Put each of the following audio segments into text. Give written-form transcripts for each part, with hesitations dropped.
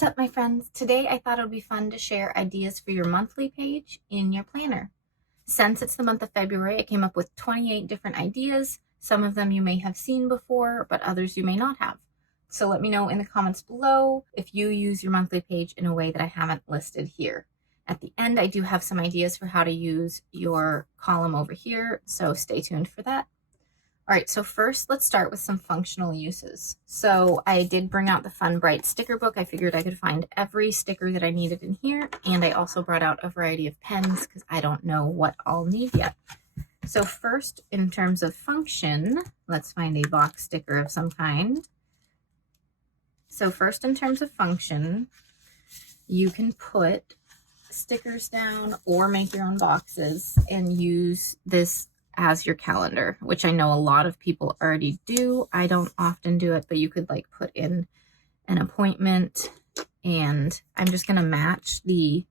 What's up, my friends? Today I thought it would be fun to share ideas for your monthly page in your planner. Since it's the month of February, I came up with 28 different ideas. Some of them you may have seen before, but others you may not have. So let me know in the comments below if you use your monthly page in a way that I haven't listed here. At the end, I do have some ideas for how to use your column over here, so stay tuned for that. All right, so first let's start with some functional uses. So I did bring out the Fun Bright sticker book. I figured I could find every sticker that I needed in here, and I also brought out a variety of pens because I don't know what I'll need yet. So first, in terms of function, let's find a box sticker of some kind. So first, in terms of function, you can put stickers down or make your own boxes and use this as your calendar, which I know a lot of people already do. I don't often do it, but you could like put in an appointment, and I'm just going to match the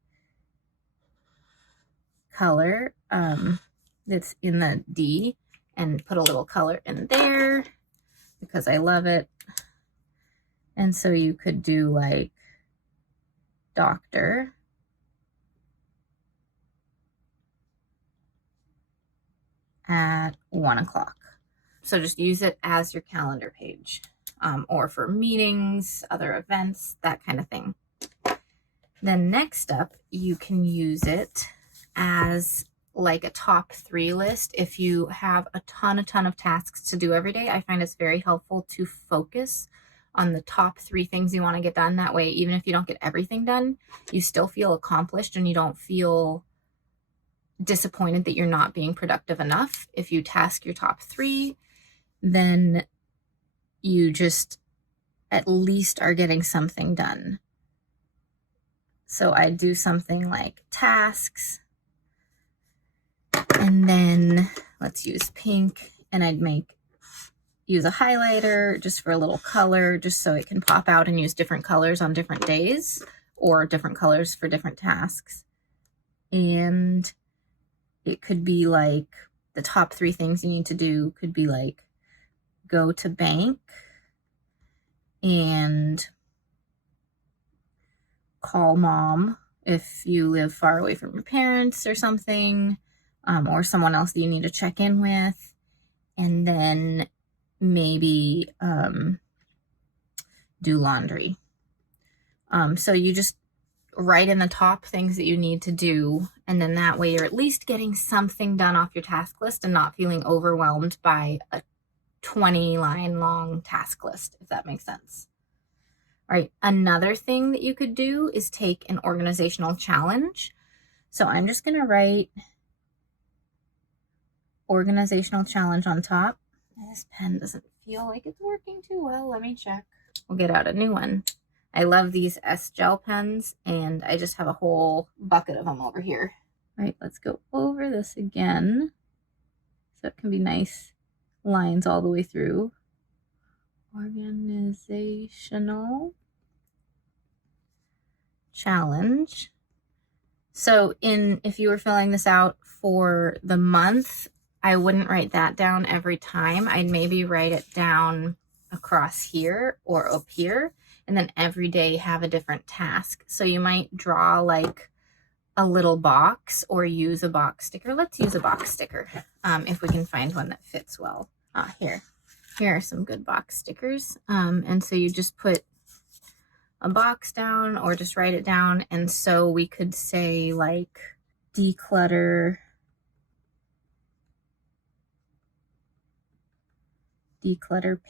color that's in the D and put a little color in there because I love it. And so you could do like doctor, at 1 o'clock. So just use it as your calendar page, or for meetings, other events, that kind of thing. Then next up, you can use it as like a top 3 list. If you have a ton of tasks to do every day, I find it's very helpful to focus on the top 3 things you want to get done. That way, even if you don't get everything done, you still feel accomplished and you don't feel disappointed that you're not being productive enough. If you task your top 3, then you just at least are getting something done. So I do something like tasks, and then let's use pink, and I'd use a highlighter just for a little color, just so it can pop out and use different colors on different days or different colors for different tasks. And it could be like the top 3 things you need to do could be like go to bank and call mom if you live far away from your parents or something, or someone else that you need to check in with, and then maybe do laundry. So you just write in the top things that you need to do, and then that way you're at least getting something done off your task list and not feeling overwhelmed by a 20-line long task list, if that makes sense. All right, another thing that you could do is take an organizational challenge. So I'm just going to write organizational challenge on top. This pen doesn't feel like it's working too well. Let me check. We'll get out a new one. I love these S gel pens, and I just have a whole bucket of them over here. All right, let's go over this again so it can be nice lines all the way through. Organizational challenge. So if you were filling this out for the month, I wouldn't write that down every time. I'd maybe write it down across here or up here, and then every day have a different task. So you might draw like a little box or use a box sticker. Let's use a box sticker if we can find one that fits well. Here are some good box stickers. And so you just put a box down or just write it down. And so we could say like declutter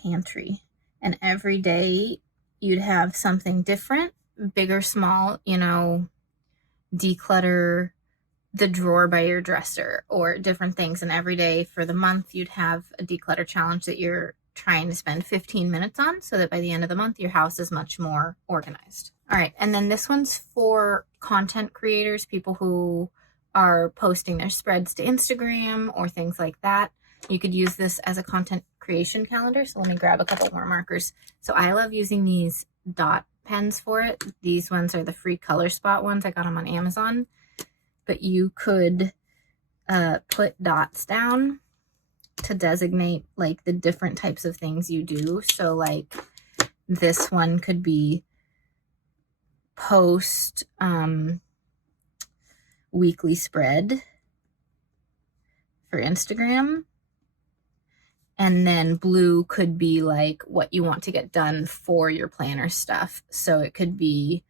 pantry. And every day you'd have something different, big or small, declutter the drawer by your dresser or different things. And every day for the month, you'd have a declutter challenge that you're trying to spend 15 minutes on, so that by the end of the month, your house is much more organized. All right. And then this one's for content creators, people who are posting their spreads to Instagram or things like that. You could use this as a content creation calendar. So let me grab a couple more markers. So I love using these dot pens for it. These ones are the free Color Spot ones. I got them on Amazon. But you could put dots down to designate like the different types of things you do. So like this one could be post weekly spread for Instagram. And then blue could be like what you want to get done for your planner stuff. So it could be,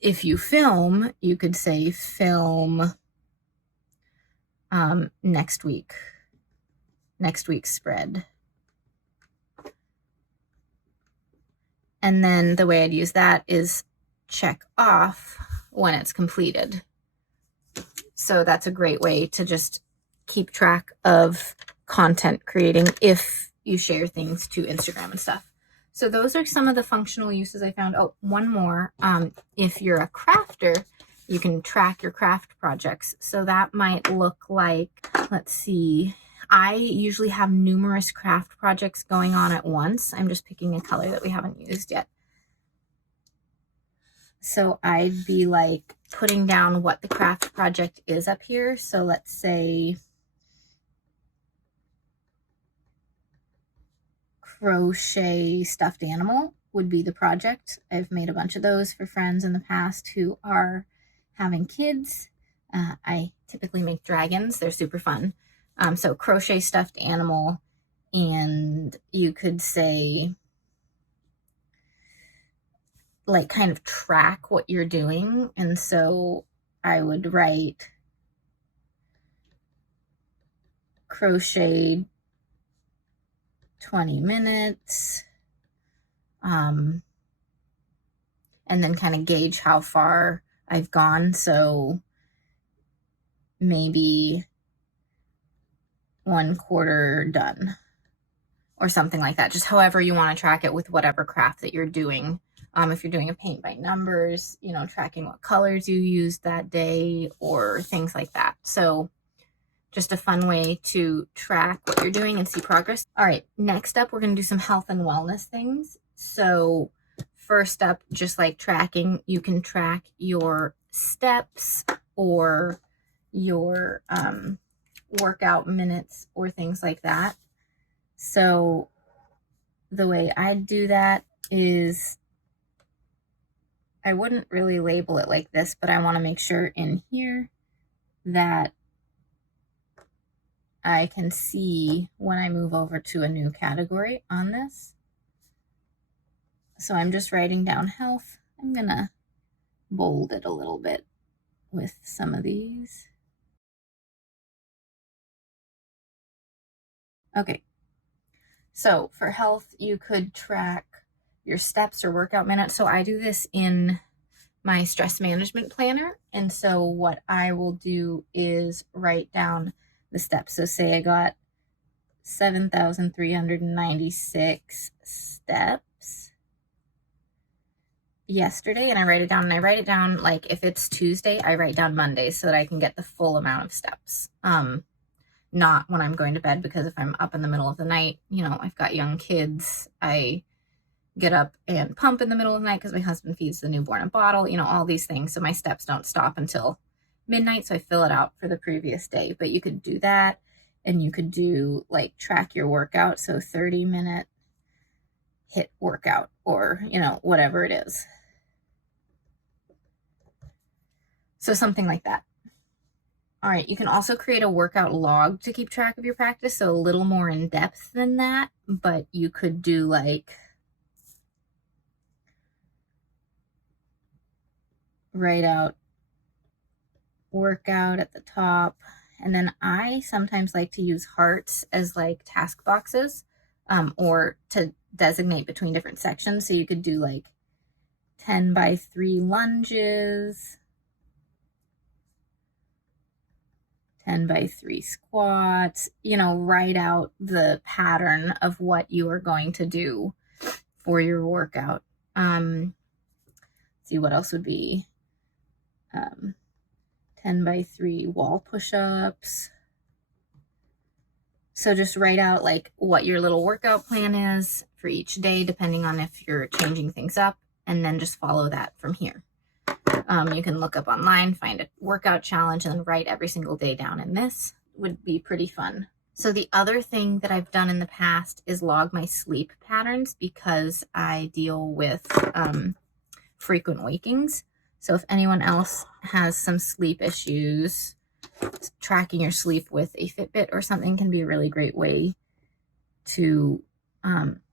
if you film, you could say film next week's spread. And then the way I'd use that is check off when it's completed. So that's a great way to just keep track of content creating if you share things to Instagram and stuff. So those are some of the functional uses I found. Oh, one more. If you're a crafter, you can track your craft projects. So that might look like, let's see, I usually have numerous craft projects going on at once. I'm just picking a color that we haven't used yet. So I'd be like putting down what the craft project is up here. So let's say crochet stuffed animal would be the project. I've made a bunch of those for friends in the past who are having kids. I typically make dragons. They're super fun. So crochet stuffed animal, and you could say like kind of track what you're doing. And so I would write crocheted 20 minutes, and then kind of gauge how far I've gone. So maybe 1/4 done or something like that. Just however you want to track it with whatever craft that you're doing. If you're doing a paint by numbers, you know, tracking what colors you used that day or things like that. So just a fun way to track what you're doing and see progress. All right, next up, we're going to do some health and wellness things. So first up, just like tracking, you can track your steps or your workout minutes or things like that. So the way I do that is, I wouldn't really label it like this, but I want to make sure in here that I can see when I move over to a new category on this. So I'm just writing down health. I'm going to bold it a little bit with some of these. Okay. So for health, you could track your steps or workout minutes. So I do this in my stress management planner. And so what I will do is write down the steps. So say I got 7,396 steps yesterday, and I write it down, and I write it down like if it's Tuesday, I write down Monday so that I can get the full amount of steps. Not when I'm going to bed, because if I'm up in the middle of the night, you know, I've got young kids, I get up and pump in the middle of the night because my husband feeds the newborn a bottle, you know, all these things. So my steps don't stop until midnight. So I fill it out for the previous day. But you could do that, and you could do like track your workout. So 30-minute HIIT workout, or, you know, whatever it is. So something like that. All right, you can also create a workout log to keep track of your practice. So a little more in depth than that, but you could do like, write out workout at the top. And then I sometimes like to use hearts as like task boxes, or to designate between different sections. So you could do like 10x3 lunges, 10x3 squats, you know, write out the pattern of what you are going to do for your workout. See what else would be 10x3 wall push-ups. So just write out like what your little workout plan is for each day, depending on if you're changing things up, and then just follow that from here. You can look up online, find a workout challenge, and then write every single day down in this. Would be pretty fun. So the other thing that I've done in the past is log my sleep patterns, because I deal with frequent wakings. So if anyone else has some sleep issues, tracking your sleep with a Fitbit or something can be a really great way to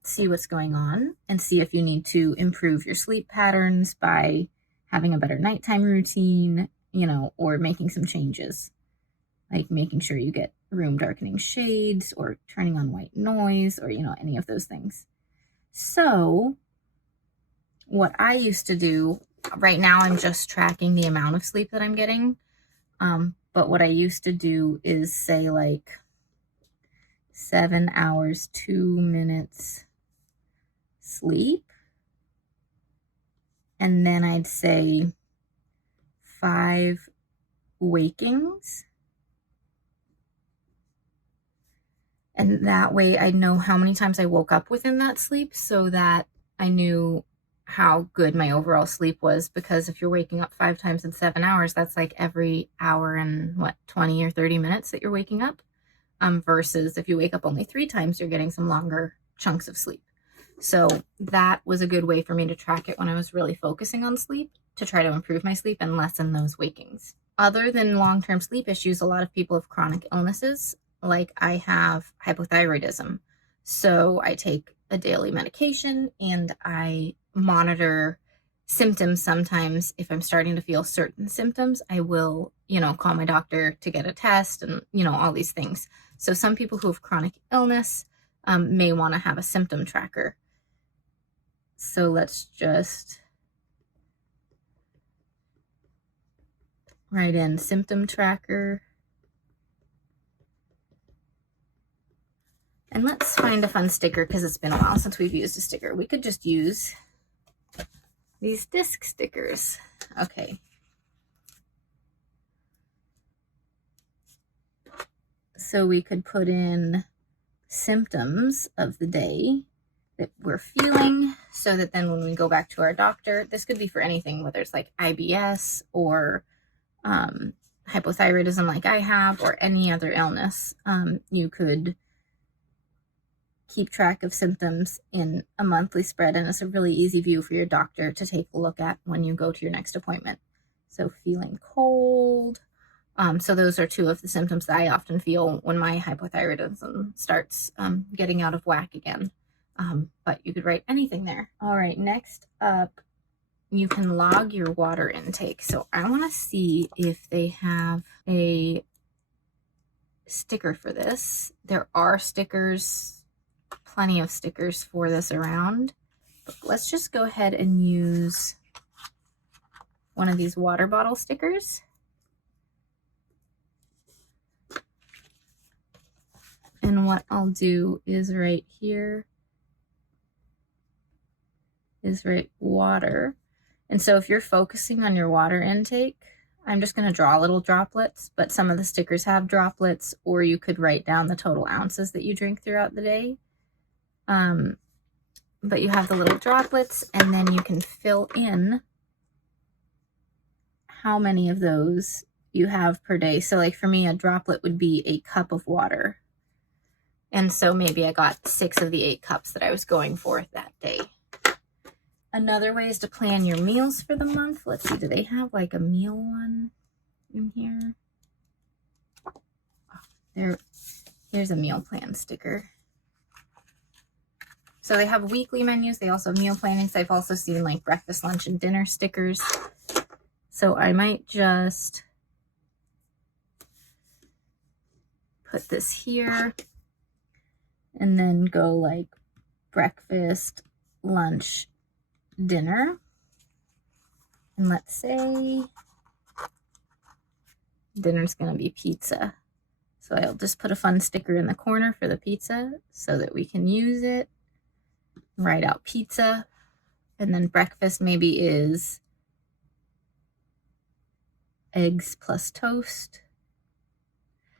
see what's going on and see if you need to improve your sleep patterns by having a better nighttime routine, you know, or making some changes, like making sure you get room darkening shades or turning on white noise or, you know, any of those things. So what I used to do, right now I'm just tracking the amount of sleep that I'm getting. But what I used to do is say like 7 hours, 2 minutes sleep. And then I'd say 5 wakings. And that way I know how many times I woke up within that sleep so that I knew how good my overall sleep was. Because if you're waking up 5 times in 7 hours, that's like every hour and 20 or 30 minutes that you're waking up. Versus if you wake up only 3 times, you're getting some longer chunks of sleep. So that was a good way for me to track it when I was really focusing on sleep, to try to improve my sleep and lessen those wakings. Other than long-term sleep issues, a lot of people have chronic illnesses. Like I have hypothyroidism. So I take a daily medication and I monitor symptoms. Sometimes if I'm starting to feel certain symptoms, I will, you know, call my doctor to get a test and, you know, all these things. So some people who have chronic illness may want to have a symptom tracker. So let's just write in symptom tracker. And let's find a fun sticker because it's been a while since we've used a sticker. We could just use these disc stickers. Okay. So we could put in symptoms of the day that we're feeling, so that then when we go back to our doctor, this could be for anything, whether it's like IBS or hypothyroidism like I have, or any other illness, you could keep track of symptoms in a monthly spread, and it's a really easy view for your doctor to take a look at when you go to your next appointment. So feeling cold. So those are 2 of the symptoms that I often feel when my hypothyroidism starts getting out of whack again. But you could write anything there. All right, next up, you can log your water intake. So I want to see if they have a sticker for this. There are stickers, plenty of stickers for this around. But let's just go ahead and use one of these water bottle stickers. And what I'll do is right here is write water. And so if you're focusing on your water intake, I'm just going to draw little droplets, but some of the stickers have droplets, or you could write down the total ounces that you drink throughout the day. But you have the little droplets, and then you can fill in how many of those you have per day. So like for me, a droplet would be a cup of water. And so maybe I got 6 of the 8 cups that I was going for that day. Another way is to plan your meals for the month. Let's see, do they have like a meal one in here? Here's a meal plan sticker. So they have weekly menus. They also have meal plannings. I've also seen like breakfast, lunch, and dinner stickers. So I might just put this here and then go like breakfast, lunch, dinner. And let's say dinner's going to be pizza. So I'll just put a fun sticker in the corner for the pizza so that we can use it. Write out pizza. And then breakfast maybe is eggs plus toast.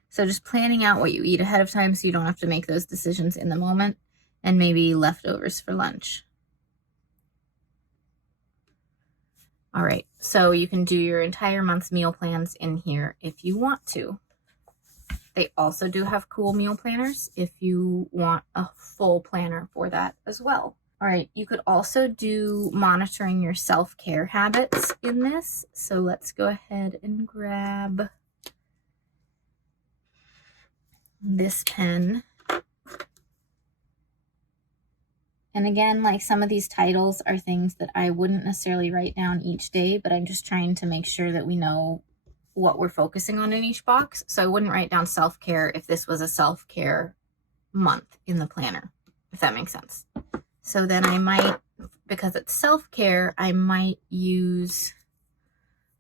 So just planning out what you eat ahead of time so you don't have to make those decisions in the moment, and maybe leftovers for lunch. All right, so you can do your entire month's meal plans in here if you want to. They also do have cool meal planners if you want a full planner for that as well. All right, you could also do monitoring your self-care habits in this. So let's go ahead and grab this pen. And again, like some of these titles are things that I wouldn't necessarily write down each day, but I'm just trying to make sure that we know what we're focusing on in each box. So I wouldn't write down self-care if this was a self-care month in the planner, if that makes sense. So then I might, because it's self-care, I might use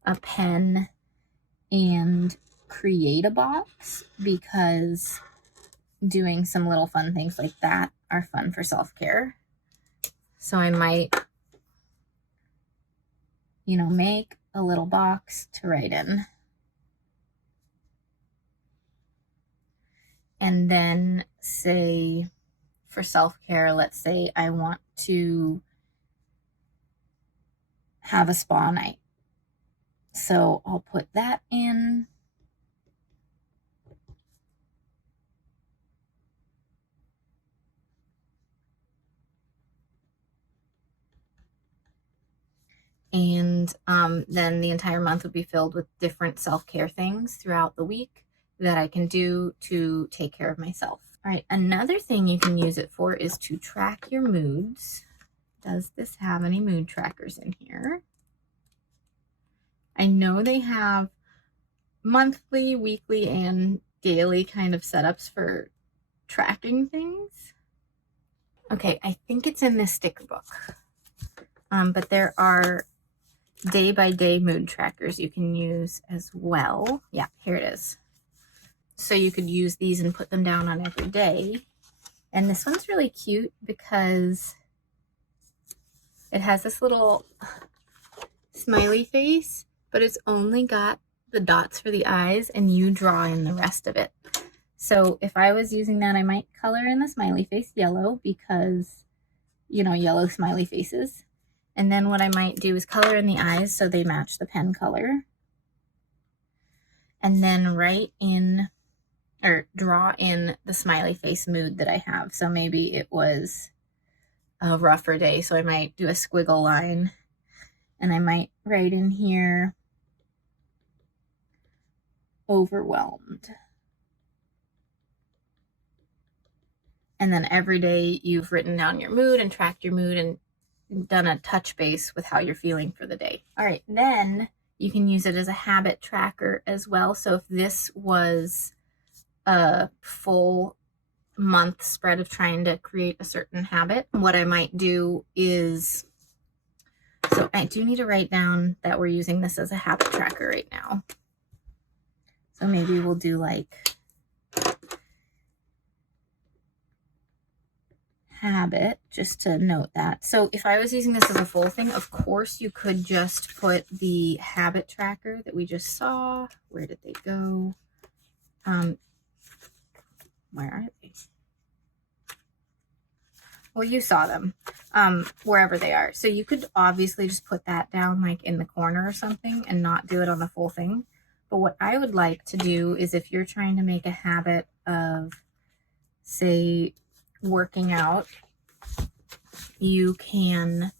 a pen and create a box, because doing some little fun things like that are fun for self-care. So I might, you know, make a little box to write in. And then say for self-care, let's say I want to have a spa night. So I'll put that in. And then the entire month would be filled with different self-care things throughout the week that I can do to take care of myself. All right, another thing you can use it for is to track your moods. Does this have any mood trackers in here? I know they have monthly, weekly, and daily kind of setups for tracking things. Okay, I think it's in this sticker book. But there are day-by-day mood trackers you can use as well. Yeah, here it is. So you could use these and put them down on every day. And this one's really cute because it has this little smiley face, but it's only got the dots for the eyes, and you draw in the rest of it. So if I was using that, I might color in the smiley face yellow because, you know, yellow smiley faces. And then what I might do is color in the eyes so they match the pen color. And then write in, or draw in, the smiley face mood that I have. So maybe it was a rougher day, so I might do a squiggle line. And I might write in here, overwhelmed. And then every day you've written down your mood and tracked your mood and done a touch base with how you're feeling for the day. All right, then you can use it as a habit tracker as well. So if this was a full month spread of trying to create a certain habit, what I might do is, so I do need to write down that we're using this as a habit tracker right now. So maybe we'll do like habit, just to note that. So if I was using this as a full thing, of course you could just put the habit tracker that we just saw. Where did they go? Where are they? Well, you saw them, wherever they are. So you could obviously just put that down like in the corner or something and not do it on the full thing. But what I would like to do is, if you're trying to make a habit of, say, working out, you can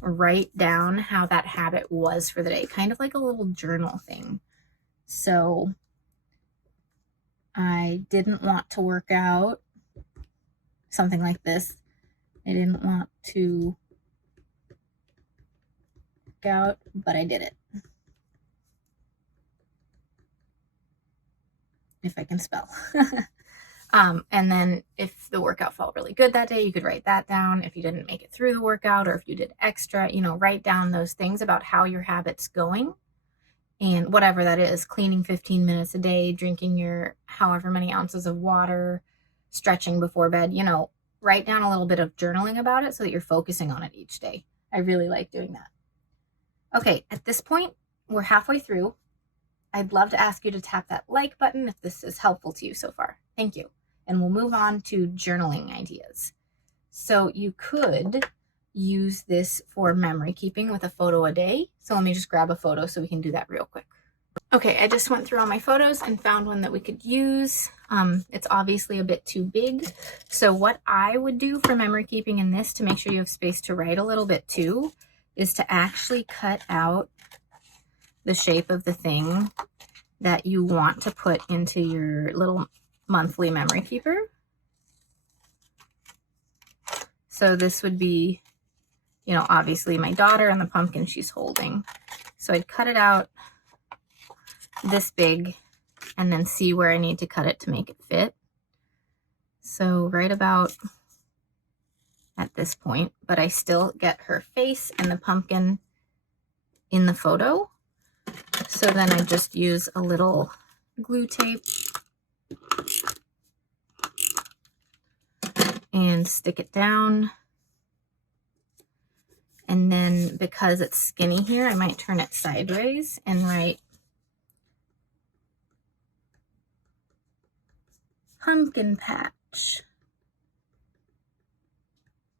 write down how that habit was for the day, kind of like a little journal thing. So I didn't want to work out, something like this. I didn't want to work out, but I did it. If I can spell. And then if the workout felt really good that day, you could write that down. If you didn't make it through the workout, or if you did extra, you know, write down those things about how your habit's going, and whatever that is, cleaning 15 minutes a day, drinking your however many ounces of water, stretching before bed, you know, write down a little bit of journaling about it so that you're focusing on it each day. I really like doing that. Okay, at this point, we're halfway through. I'd love to ask you to tap that like button if this is helpful to you so far. Thank you. And we'll move on to journaling ideas. So you could use this for memory keeping with a photo a day. So let me just grab a photo so we can do that real quick. Okay, I just went through all my photos and found one that we could use. It's obviously a bit too big. So what I would do for memory keeping in this, to make sure you have space to write a little bit too, is to actually cut out the shape of the thing that you want to put into your little monthly memory keeper. So this would be, you know, obviously my daughter and the pumpkin she's holding. So I'd cut it out this big and then see where I need to cut it to make it fit. So right about at this point, but I still get her face and the pumpkin in the photo. So then I just use a little glue tape and stick it down. And then because it's skinny here, I might turn it sideways and write pumpkin patch.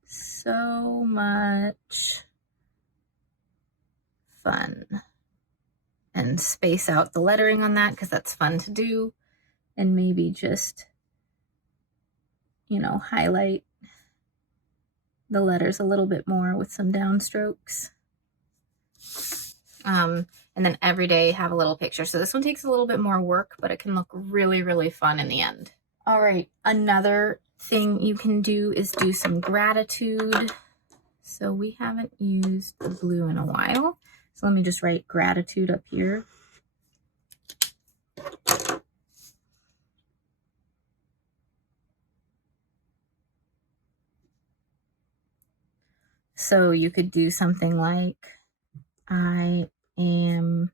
So much fun. And space out the lettering on that because that's fun to do. And maybe just, you know, highlight the letters a little bit more with some downstrokes. And then every day have a little picture. So this one takes a little bit more work, but it can look really, really fun in the end. All right, another thing you can do is do some gratitude. So we haven't used the blue in a while. So let me just write gratitude up here. So you could do something like, I am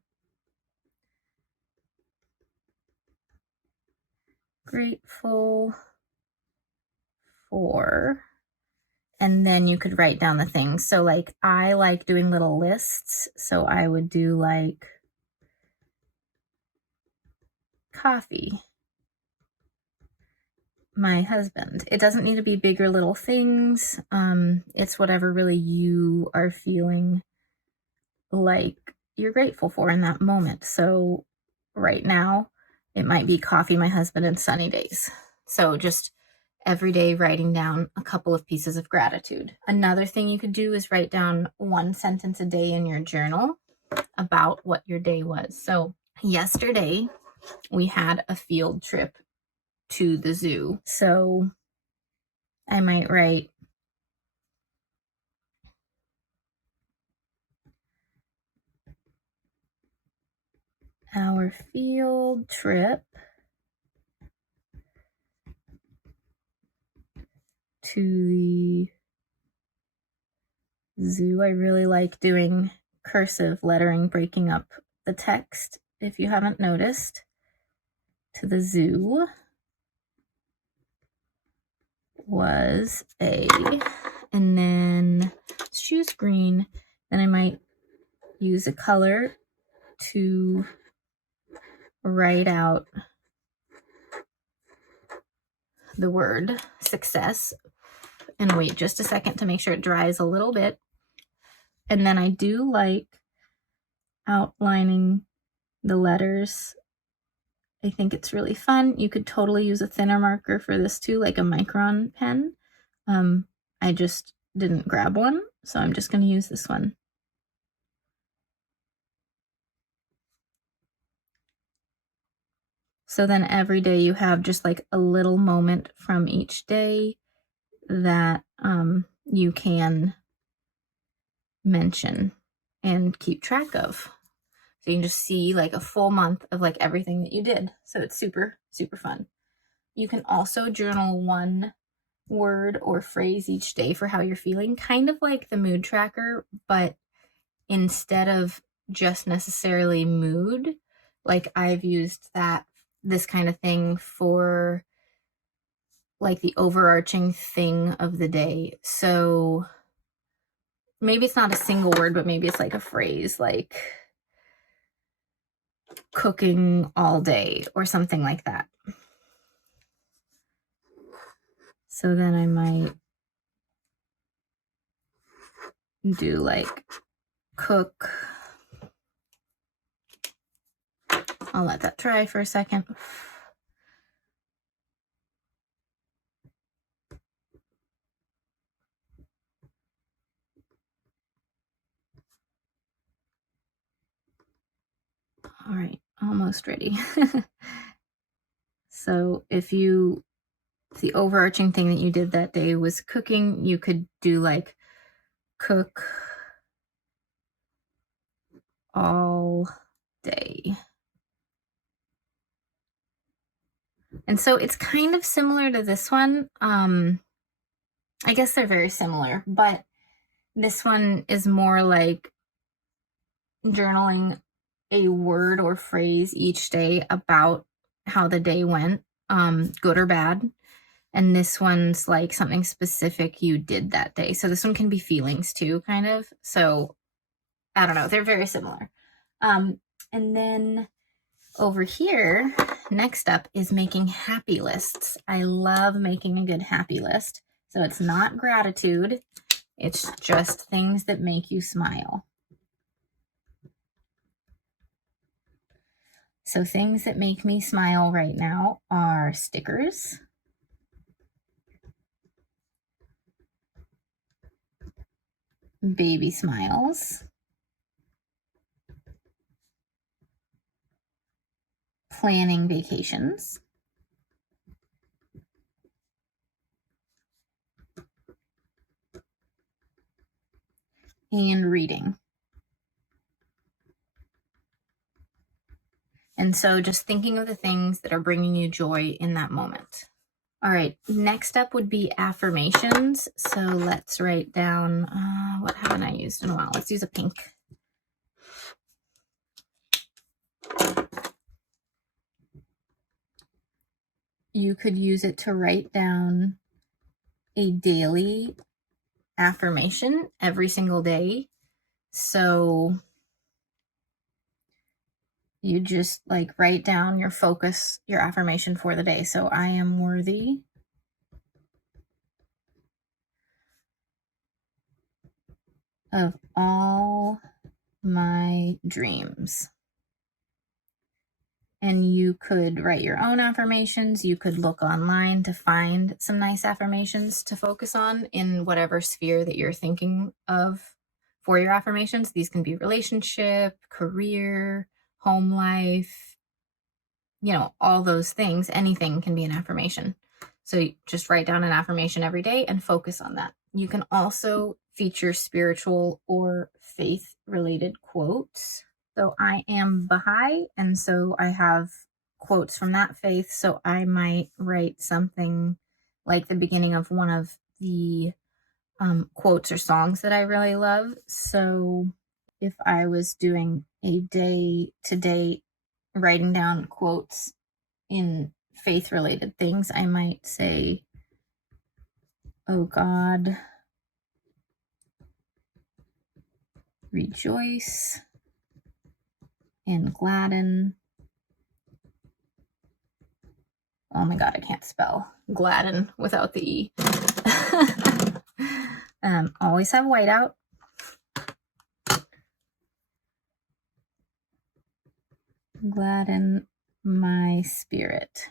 grateful for, and then you could write down the things. So like, I like doing little lists. So I would do like coffee, my husband. It doesn't need to be big or little things. It's whatever really you are feeling like you're grateful for in that moment. So right now it might be coffee, my husband, and sunny days. So just every day writing down a couple of pieces of gratitude. Another thing you could do is write down one sentence a day in your journal about what your day was. So yesterday we had a field trip to the zoo. So I might write, our field trip to the zoo. I really like doing cursive lettering, breaking up the text, if you haven't noticed. To the zoo was a, and then choose green. Then I might use a color to write out the word success, and wait just a second to make sure it dries a little bit. And then I do like outlining the letters. I think it's really fun. You could totally use a thinner marker for this too, like a Micron pen. I just didn't grab one, so I'm just going to use this one. So then every day you have just like a little moment from each day that you can mention and keep track of. So you can just see like a full month of like everything that you did. So it's super, super fun. You can also journal one word or phrase each day for how you're feeling, kind of like the mood tracker, but instead of just necessarily mood, like I've used this kind of thing for like the overarching thing of the day. So maybe it's not a single word, but maybe it's like a phrase like cooking all day or something like that. So then I might do like cook I'll let that dry for a second. All right, almost ready. So if the overarching thing that you did that day was cooking, you could do like cook all day. And so it's kind of similar to this one. I guess they're very similar, but this one is more like journaling a word or phrase each day about how the day went, good or bad. And this one's like something specific you did that day. So this one can be feelings too, kind of. So I don't know, they're very similar. And then over here, next up is making happy lists. I love making a good happy list. So it's not gratitude, it's just things that make you smile. So things that make me smile right now are stickers, baby smiles, planning vacations, and reading. And so just thinking of the things that are bringing you joy in that moment. All right, next up would be affirmations. So let's write down, what haven't I used in a while? Let's use a pink. You could use it to write down a daily affirmation every single day. So you just like write down your focus, your affirmation for the day. So I am worthy of all my dreams. And you could write your own affirmations. You could look online to find some nice affirmations to focus on in whatever sphere that you're thinking of for your affirmations. These can be relationship, career, home life, all those things. Anything can be an affirmation. So just write down an affirmation every day and focus on that. You can also feature spiritual or faith-related quotes. So I am Baha'i, and so I have quotes from that faith. So I might write something like the beginning of one of the quotes or songs that I really love. So if I was doing a day-to-day writing down quotes in faith-related things, I might say, "Oh God, rejoice and gladden." Oh my God, I can't spell gladden without the E. Always have whiteout. Gladden my spirit.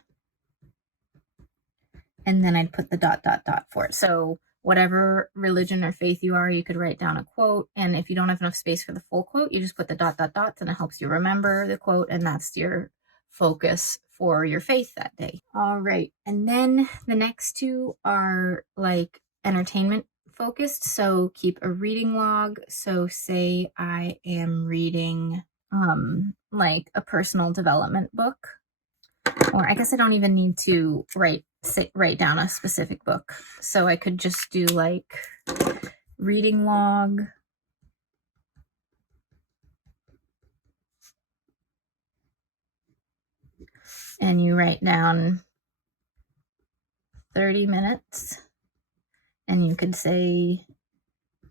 And then I'd put the ... for it. So whatever religion or faith you are, you could write down a quote. And if you don't have enough space for the full quote, you just put the ... and it helps you remember the quote. And that's your focus for your faith that day. All right. And then the next two are like entertainment focused. So keep a reading log. So say I am reading like a personal development book. Or I guess I don't even need to write down a specific book. So I could just do like reading log. And you write down 30 minutes. And you could say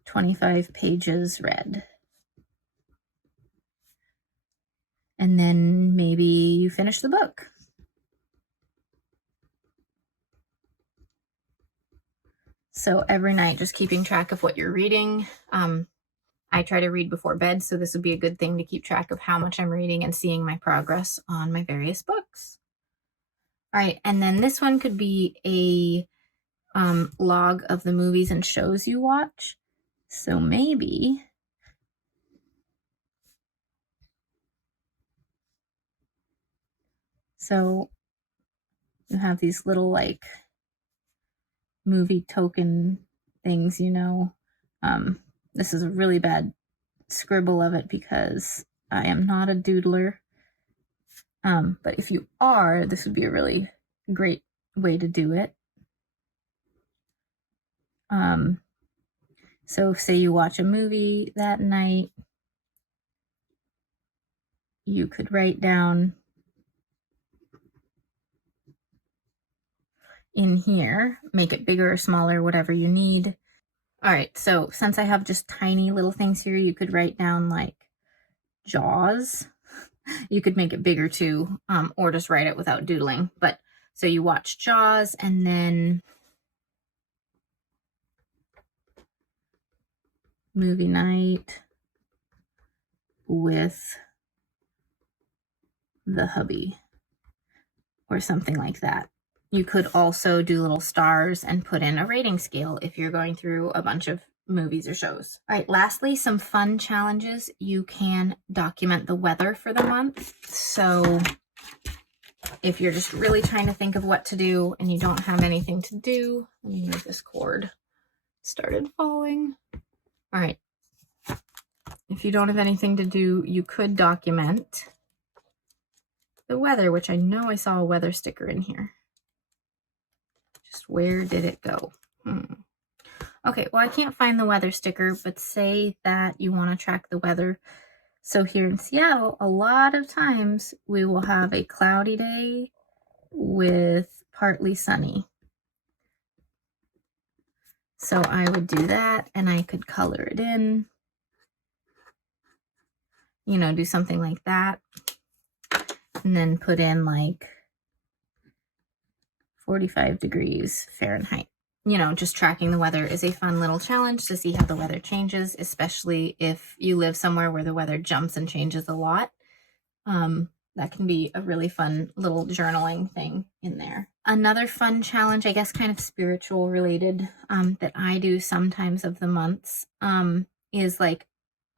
25 pages read. And then maybe you finish the book. So every night, just keeping track of what you're reading. I try to read before bed, so this would be a good thing to keep track of how much I'm reading and seeing my progress on my various books. All right, and then this one could be a log of the movies and shows you watch. So maybe so you have these little like movie token things, you know. This is a really bad scribble of it because I am not a doodler. But if you are, this would be a really great way to do it. So say you watch a movie that night, you could write down in here, make it bigger or smaller, whatever you need. All right, so since I have just tiny little things here, you could write down like Jaws. You could make it bigger too, or just write it without doodling. But so you watch Jaws and then movie night with the hubby or something like that. You could also do little stars and put in a rating scale if you're going through a bunch of movies or shows. All right, lastly, some fun challenges. You can document the weather for the month. So if you're just really trying to think of what to do and you don't have anything to do, let me move this cord. Started falling. All right. If you don't have anything to do, you could document the weather, which I know I saw a weather sticker in here. Just where did it go? Okay, well, I can't find the weather sticker, but say that you want to track the weather. So here in Seattle, a lot of times we will have a cloudy day with partly sunny. So I would do that and I could color it in, you know, do something like that. And then put in like 45 degrees Fahrenheit. You know, just tracking the weather is a fun little challenge to see how the weather changes, especially if you live somewhere where the weather jumps and changes a lot. That can be a really fun little journaling thing in there. Another fun challenge, I guess kind of spiritual related, that I do sometimes of the months, is like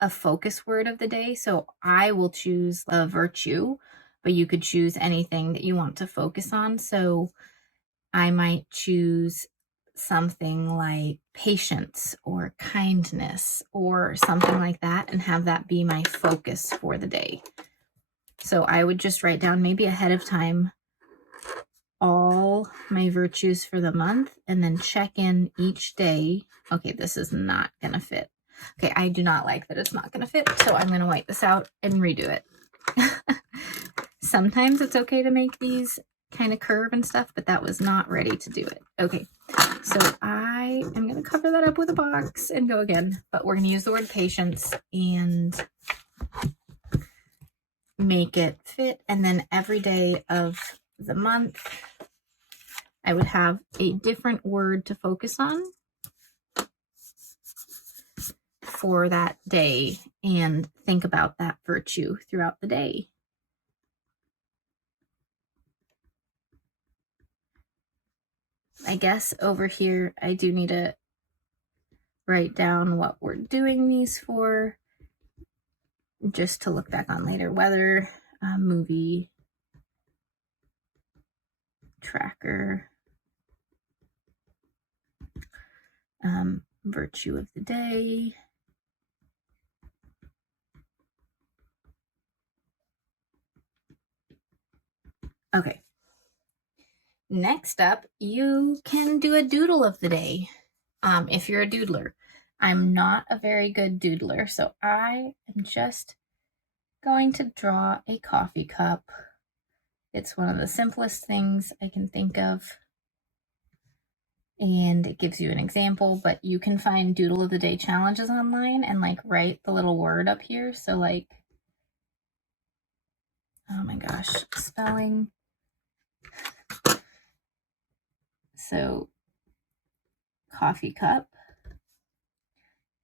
a focus word of the day. So I will choose a virtue, but you could choose anything that you want to focus on. So I might choose something like patience or kindness or something like that and have that be my focus for the day. So I would just write down maybe ahead of time all my virtues for the month and then check in each day. Okay, this is not going to fit. Okay, I do not like that it's not going to fit, so I'm going to wipe this out and redo it. Sometimes it's okay to make these kind of curve and stuff, but that was not ready to do it. Okay, so I am going to cover that up with a box and go again, but we're going to use the word patience and make it fit. And then every day of the month, I would have a different word to focus on for that day and think about that virtue throughout the day. I guess over here, I do need to write down what we're doing these for, just to look back on later. Weather, movie, tracker, virtue of the day. Okay. Next up, you can do a doodle of the day. If you're a doodler. I'm not a very good doodler, so I am just going to draw a coffee cup. It's one of the simplest things I can think of, and it gives you an example, but you can find doodle of the day challenges online and like write the little word up here. So like, oh my gosh, spelling. So coffee cup.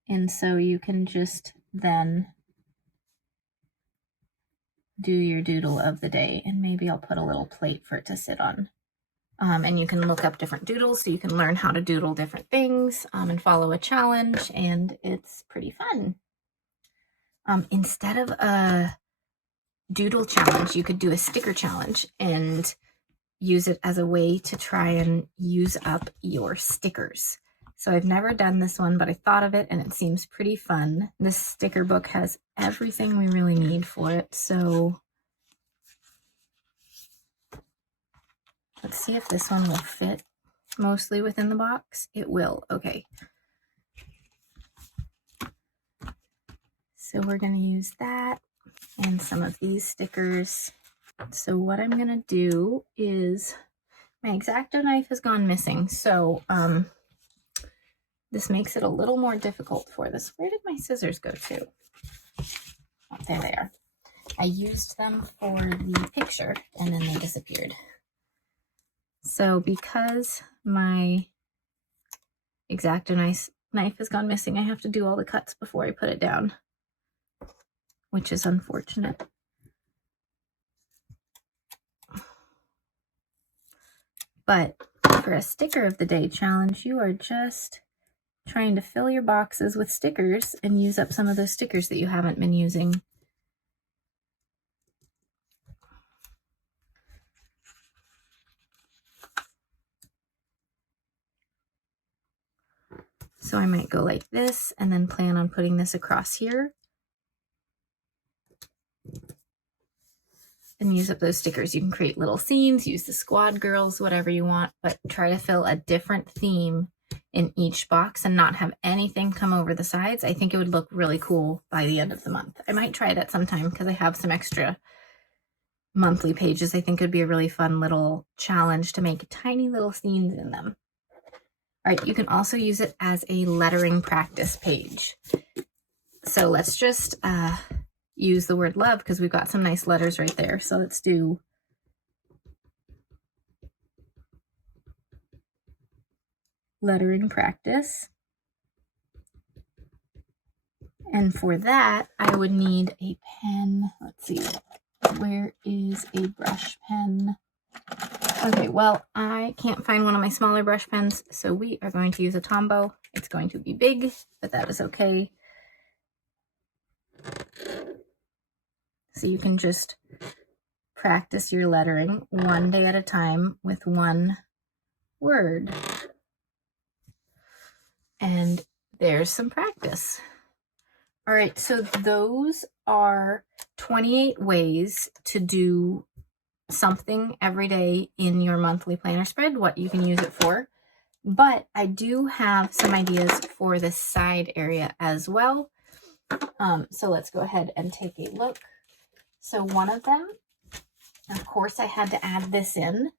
And so you can just then do your doodle of the day. And maybe I'll put a little plate for it to sit on. And you can look up different doodles so you can learn how to doodle different things and follow a challenge, and it's pretty fun. Instead of a doodle challenge, you could do a sticker challenge and use it as a way to try and use up your stickers. So I've never done this one, but I thought of it and it seems pretty fun. This sticker book has everything we really need for it. So let's see if this one will fit mostly within the box. It will. Okay. So we're going to use that and some of these stickers. So what I'm going to do is, my X-Acto knife has gone missing. So this makes it a little more difficult for this. Where did my scissors go to? Oh, there they are. I used them for the picture and then they disappeared. So because my X-Acto knife has gone missing, I have to do all the cuts before I put it down, which is unfortunate. But for a sticker of the day challenge, you are just trying to fill your boxes with stickers and use up some of those stickers that you haven't been using. So I might go like this and then plan on putting this across here and use up those stickers. You can create little scenes, use the squad girls, whatever you want, but try to fill a different theme in each box and not have anything come over the sides. I think it would look really cool by the end of the month. I might try that sometime because I have some extra monthly pages. I think it would be a really fun little challenge to make tiny little scenes in them. All right, you can also use it as a lettering practice page. So let's just use the word love because we've got some nice letters right there. So let's do lettering practice. And for that, I would need a pen. Let's see, where is a brush pen? Okay, well, I can't find one of my smaller brush pens, so we are going to use a Tombow. It's going to be big, but that is okay. So you can just practice your lettering one day at a time with one word. And there's some practice. All right, so those are 28 ways to do something every day in your monthly planner spread, what you can use it for. But I do have some ideas for this side area as well. So let's go ahead and take a look. So one of them, of course, I had to add this in.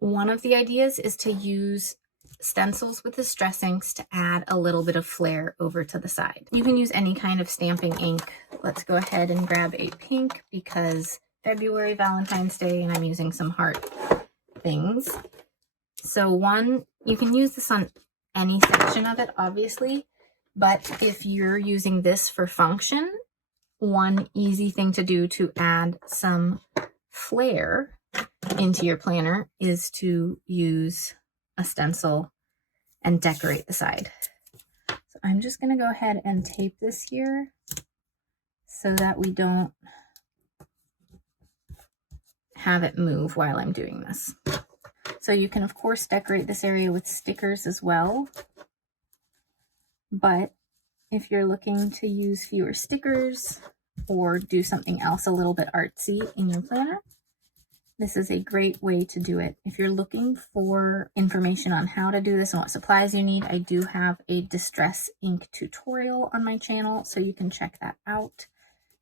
One of the ideas is to use stencils with Distress inks to add a little bit of flair over to the side. You can use any kind of stamping ink. Let's go ahead and grab a pink because February, Valentine's Day, and I'm using some heart things. So one, you can use this on any section of it, obviously, but if you're using this for function, one easy thing to do to add some flair into your planner is to use a stencil and decorate the side. So I'm just going to go ahead and tape this here so that we don't have it move while I'm doing this. So you can of course decorate this area with stickers as well, but if you're looking to use fewer stickers or do something else a little bit artsy in your planner, this is a great way to do it. If you're looking for information on how to do this and what supplies you need, I do have a Distress ink tutorial on my channel, so you can check that out.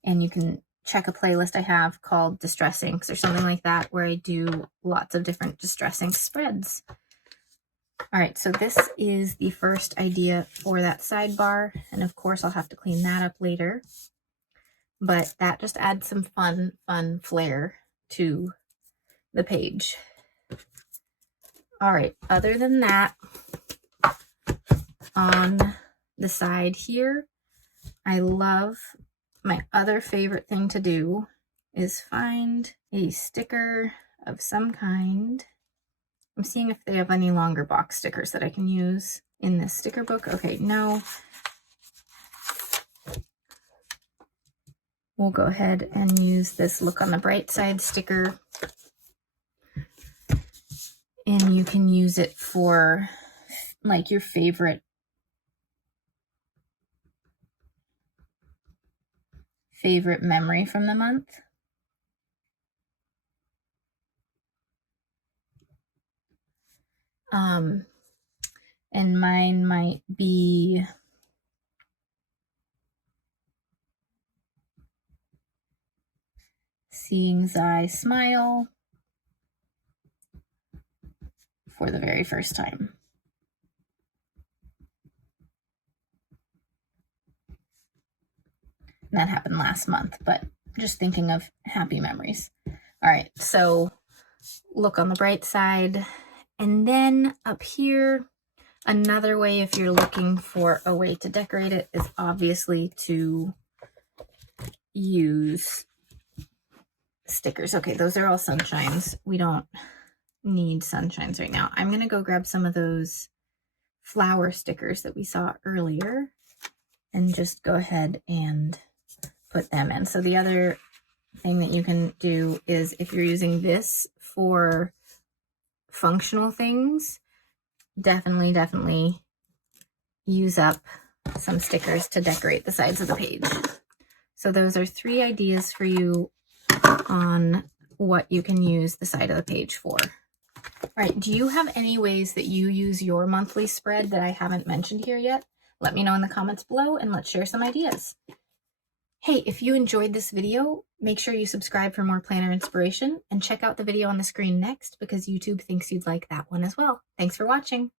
And you can check a playlist I have called Distress Inks or something like that, where I do lots of different Distress ink spreads. All right, so this is the first idea for that sidebar. And of course, I'll have to clean that up later. But that just adds some fun flair to the page. All right, other than that, on the side here, I love, my other favorite thing to do is find a sticker of some kind. I'm seeing if they have any longer box stickers that I can use in this sticker book. Okay, no. We'll go ahead and use this Look on the Bright Side sticker. And you can use it for like your favorite memory from the month. And mine might be seeing Zai smile for the very first time. And that happened last month, but just thinking of happy memories. All right, so look on the bright side. And then up here, another way if you're looking for a way to decorate it is obviously to use stickers. Okay, those are all sunshines. We don't need sunshines right now. I'm going to go grab some of those flower stickers that we saw earlier and just go ahead and put them in. So the other thing that you can do is if you're using this for functional things, definitely use up some stickers to decorate the sides of the page. So those are 3 ideas for you on what you can use the side of the page for. All right, do you have any ways that you use your monthly spread that I haven't mentioned here yet? Let me know in the comments below and let's share some ideas. Hey, if you enjoyed this video, make sure you subscribe for more planner inspiration and check out the video on the screen next because YouTube thinks you'd like that one as well. Thanks for watching.